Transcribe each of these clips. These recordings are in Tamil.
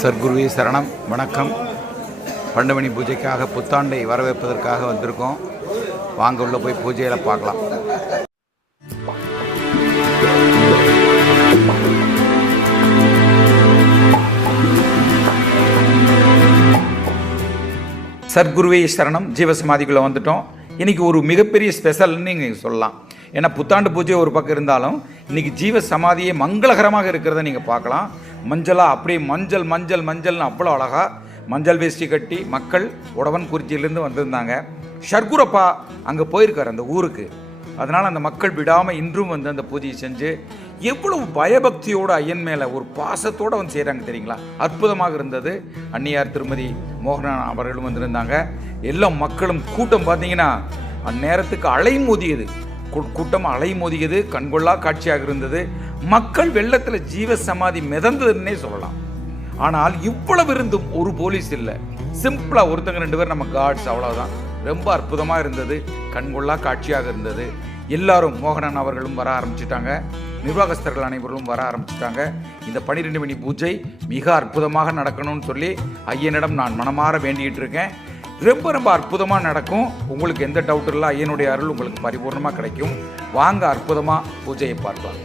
சர்க்குருவே சரணம். வணக்கம். பண்டமணி பூஜைக்காக புத்தாண்டை வரவேற்பதற்காக வந்திருக்கோம். வாங்க உள்ள போய் பூஜையில் பார்க்கலாம். சர்க்குருவே சரணம். ஜீவசமாதிக்குள்ளே வந்துட்டோம். இன்றைக்கி ஒரு மிகப்பெரிய ஸ்பெஷல்னு நீங்கள் சொல்லலாம். ஏன்னா புத்தாண்டு பூஜை ஒரு பக்கம் இருந்தாலும் இன்றைக்கி ஜீவ சமாதியே மங்களகரமாக இருக்கிறத நீங்கள் பார்க்கலாம். மஞ்சளாக அப்படியே மஞ்சள் மஞ்சள் மஞ்சள்னு அவ்வளோ அழகாக மஞ்சள் வேஷ்டி கட்டி மக்கள் உடவன்குறிச்சியிலேருந்து வந்திருந்தாங்க. ஷர்குரப்பா அங்கே போயிருக்கார் அந்த ஊருக்கு. அதனால் அந்த மக்கள் விடாமல் இன்றும் வந்து அந்த பூஜையை செஞ்சு எவ்வளவு பயபக்தியோடு ஐயன் மேலே ஒரு பாசத்தோடு வந்து செய்கிறாங்க தெரியுங்களா. அற்புதமாக இருந்தது. அன்னியார் திருமதி மோகனா அவர்களும் வந்திருந்தாங்க. எல்லா மக்களும் கூட்டம் பார்த்தீங்கன்னா அந்நேரத்துக்கு அலைமோதியது. கூட்டம் அலைமோதியது. கண்கொள்ளா காட்சியாக இருந்தது. மக்கள் வெள்ளத்தில் ஜீவ சமாதி மிதந்ததுன்னே சொல்லலாம். ஆனால் இவ்வளவு இருந்தும் ஒரு போலீஸ் இல்லை. சிம்பிளாக ஒருத்தங்க 2 பேர் நம்ம கார்ட்ஸ், அவ்வளோதான். ரொம்ப அற்புதமாக இருந்தது. கண்கொள்ளா காட்சியாக இருந்தது. எல்லாரும் மோகனன் அவர்களும் வர ஆரம்பிச்சிட்டாங்க. நிர்வாகஸ்தர்கள் அனைவரும் வர ஆரம்பிச்சிட்டாங்க. இந்த 12 மணி பூஜை மிக அற்புதமாக நடக்கணும்னு சொல்லி ஐயனிடம் நான் மனமாற வேண்டிகிட்டு இருக்கேன். ரொம்ப ரொம்ப அற்புதமாக நடக்கும். உங்களுக்கு எந்த டவுட்டும் இல்லை. ஐயனுடைய அருள் உங்களுக்கு பரிபூர்ணமாக கிடைக்கும். வாங்க அற்புதமாக பூஜையை பார்க்கலாம்.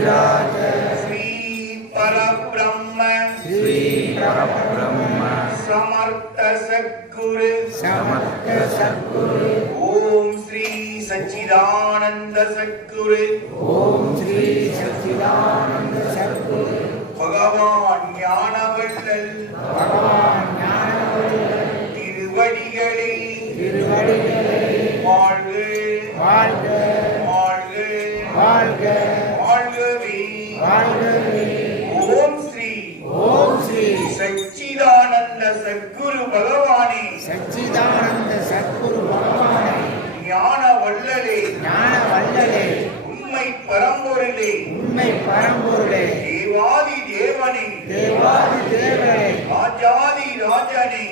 ஸ்ரீ பரபிரம்ம சமர்த்த சத்குரு ஓம் ஸ்ரீ சச்சிதானந்த சத்குரு பகவான் ஞானவள்ளல் திருவடிகளே வாழ்கவே. ஓம் ஸ்ரீ சச்சிதானந்த சத்குரு பகவானே ஞான வள்ளலே உண்மை பரம்பொருளே தேவாதி தேவனே ராஜாதி ராஜனே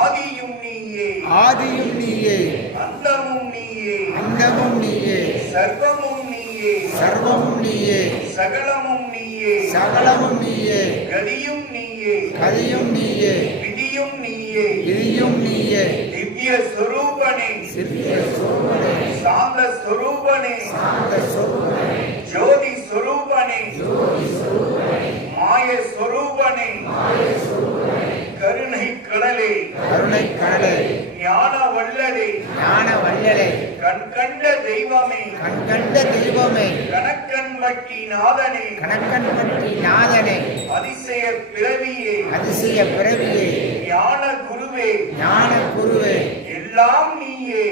ஆதியும் நீயே அந்தமும் நீயே சர்வமும் நீயே சகலமும் நீயே கதியும் நீயே விதியும் நீயே திவ்ய ஸ்வரூபனே சாந்த ஸ்வரூபனே ஜோதி ஸ்வரூபனே மாய ஸ்வரூபனே கருணை கடலே ஞான வள்ளலே கண்கண்ட தெய்வமே கணக்கன் வட்டி நாதனே அதிசய பிறவியே ஞான குருவே எல்லாம் நீயே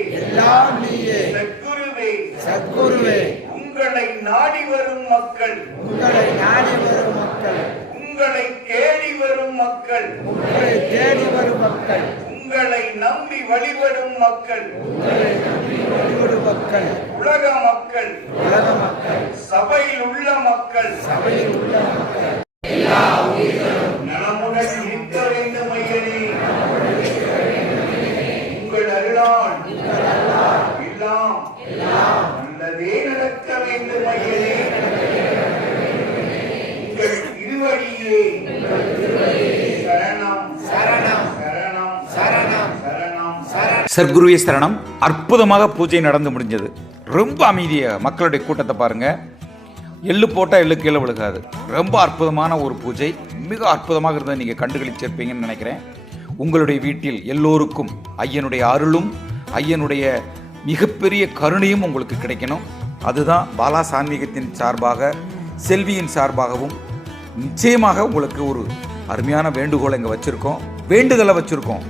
சத்குருவே உங்களை நாடி வரும் மக்கள் உங்களை தேடி வரும் மக்கள் உங்களை நம்பி வழிபடும் மக்கள் உலக மக்கள் சபையில் உள்ள மக்கள் நலமுடன் இருக்க வேண்டும் ஐயனே. உங்கள் அருளால் எல்லாம் நல்லதே நடக்க வேண்டும் ஐயனே. உங்கள் திருவடியே சர்க்குருவே சரணம். அற்புதமாக பூஜை நடந்து முடிஞ்சது. ரொம்ப அமைதியாக மக்களுடைய கூட்டத்தை பாருங்கள். எள்ளு போட்டால் எள்ளு கீழே விழுகாது. ரொம்ப அற்புதமான ஒரு பூஜை. மிக அற்புதமாக இருந்ததை நீங்கள் கண்டுகளிச்சிருப்பீங்கன்னு நினைக்கிறேன். உங்களுடைய வீட்டில் எல்லோருக்கும் ஐயனுடைய அருளும் ஐயனுடைய மிகப்பெரிய கருணையும் உங்களுக்கு கிடைக்கணும். அதுதான் பாலா சான்மீகத்தின் சார்பாக செல்வியின் சார்பாகவும் நிச்சயமாக உங்களுக்கு ஒரு அருமையான வேண்டுகோளை இங்கே வச்சுருக்கோம், வேண்டுதலை வச்சுருக்கோம்.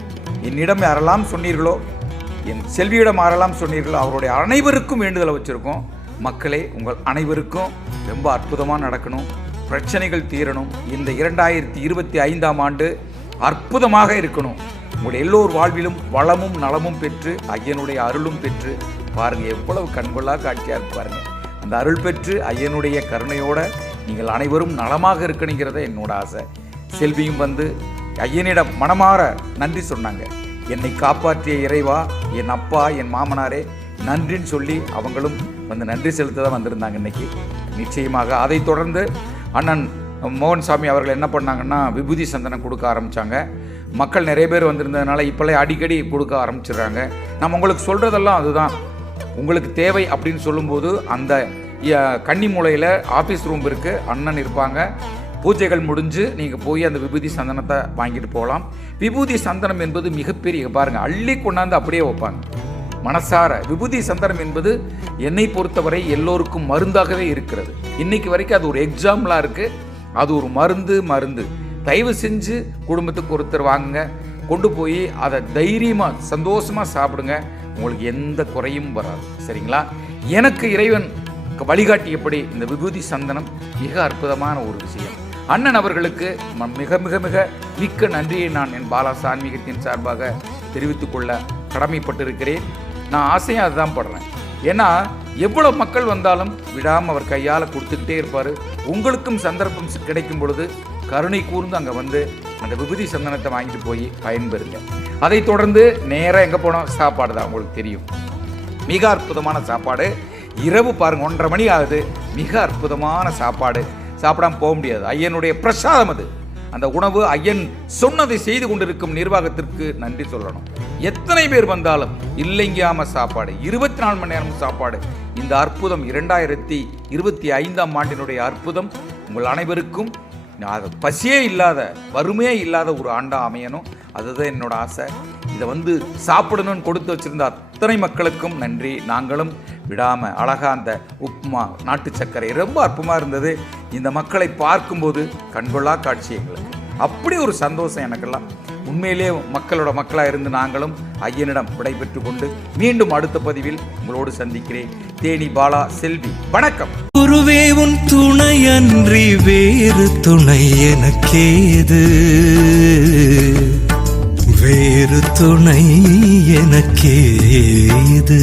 என்னிடம் யாரெல்லாம் சொன்னீர்களோ, என் செல்வியிடம் யாரெல்லாம் சொன்னீர்களோ அவருடைய அனைவருக்கும் வேண்டுதலை வச்சுருக்கோம். மக்களே, உங்கள் அனைவருக்கும் ரொம்ப அற்புதமாக நடக்கணும், பிரச்சனைகள் தீரணும். இந்த 2025ஆம் ஆண்டு அற்புதமாக இருக்கணும். உங்களுடைய எல்லோர் வாழ்விலும் வளமும் நலமும் பெற்று ஐயனுடைய அருளும் பெற்று பாருங்கள், எவ்வளவு கண்கொள்ளா காட்சியாக இருக்கு பாருங்கள். அந்த அருள் பெற்று ஐயனுடைய கருணையோடு நீங்கள் அனைவரும் நலமாக இருக்கணுங்கிறத என்னோட ஆசை. செல்வியும் வந்து ஐயனிடம் மனமாற நன்றி சொன்னாங்க. என்னை காப்பாற்றிய இறைவா, என் அப்பா, என் மாமனாரே நன்றின்னு சொல்லி அவங்களும் வந்து நன்றி செலுத்த தான் வந்திருந்தாங்க இன்னைக்கு. நிச்சயமாக அதை தொடர்ந்து அண்ணன் மோகன்சாமி அவர்கள் என்ன பண்ணாங்கன்னா விபூதி சந்தனம் கொடுக்க ஆரம்பித்தாங்க. மக்கள் நிறைய பேர் வந்திருந்ததுனால இப்போல்லாம் அடிக்கடி கொடுக்க ஆரம்பிச்சிடுறாங்க. நம்ம உங்களுக்கு சொல்கிறதெல்லாம் அதுதான். உங்களுக்கு தேவை அப்படின்னு சொல்லும்போது அந்த கன்னிமூலையில் ஆஃபீஸ் ரூம் இருக்குது, அண்ணன் இருப்பாங்க. பூஜைகள் முடிஞ்சு நீங்கள் போய் அந்த விபூதி சந்தனத்தை வாங்கிட்டு போகலாம். விபூதி சந்தனம் என்பது மிகப்பெரிய பாருங்கள், அள்ளி கொண்டாந்து அப்படியே வைப்பாங்க மனசார. விபூதி சந்தனம் என்பது என்னை பொறுத்தவரை எல்லோருக்கும் மருந்தாகவே இருக்கிறது. இன்னைக்கு வரைக்கும் அது ஒரு எக்ஸாம்பிளாக இருக்குது. அது ஒரு மருந்து. தயவு செஞ்சு குடும்பத்துக்கு ஒருத்தர் வாங்குங்க, கொண்டு போய் அதை தைரியமாக சந்தோஷமாக சாப்பிடுங்க. உங்களுக்கு எந்த குறையும் வராது. சரிங்களா? எனக்கு இறைவன் வழிகாட்டியபடி இந்த விபூதி சந்தனம் மிக அற்புதமான ஒரு விஷயம். அண்ணன் அவர்களுக்கு மிக மிக மிக மிக்க நன்றியை நான் என் பாலா சான்மீகத்தின் சார்பாக தெரிவித்துக் கொள்ள கடமைப்பட்டிருக்கிறேன். நான் ஆசையாக அதுதான் படுறேன். ஏன்னா எவ்வளோ மக்கள் வந்தாலும் விடாமல் அவர் கையால் கொடுத்துக்கிட்டே இருப்பார். உங்களுக்கும் சந்தர்ப்பம் கிடைக்கும் பொழுது கருணை கூர்ந்து அங்கே வந்து அந்த விபூதி சந்தனத்தை வாங்கிட்டு போய் பயன்பெறுங்க. அதை தொடர்ந்து நேராக எங்கே போனோம்? சாப்பாடு தான். உங்களுக்கு தெரியும், மிக அற்புதமான சாப்பாடு. இரவு பாருங்கள், 1:30 மணி ஆகுது. மிக அற்புதமான சாப்பாடு. சாப்பிடாமல் போக முடியாது. ஐயனுடைய பிரசாதம் அது. அந்த உணவு ஐயன் சொன்னதை செய்து கொண்டிருக்கும் நிர்வாகத்திற்கு நன்றி சொல்லணும். எத்தனை பேர் வந்தாலும் இல்லைங்காம சாப்பாடு, 24 மணி நேரமும் சாப்பாடு. இந்த அற்புதம் 2025ஆம் ஆண்டினுடைய அற்புதம் உங்கள் அனைவருக்கும் பசியே இல்லாத, வறுமையே இல்லாத ஒரு ஆண்டா அமையணும். அதுதான் என்னோட ஆசை. இதை சாப்பிடணும்னு கொடுத்து வச்சிருந்த அத்தனை மக்களுக்கும் நன்றி. நாங்களும் விடாமல் அழகா அந்த உப்புமா, நாட்டு சர்க்கரை ரொம்ப அற்புதமாக இருந்தது. இந்த மக்களை பார்க்கும்போது கண்கொள்ளா காட்சி எங்களுக்கு. அப்படி ஒரு சந்தோஷம் எனக்கெல்லாம். உண்மையிலே மக்களோட மக்களாக இருந்து நாங்களும் ஐயனிடம் விடைபெற்று கொண்டு மீண்டும் அடுத்த பதிவில் உங்களோடு சந்திக்கிறேன். தேனி பாலா செல்வி, வணக்கம். குருவே உன் துணையன்றி வேறு துணை எனக்கேது, வேறு துணை எனக்கேது.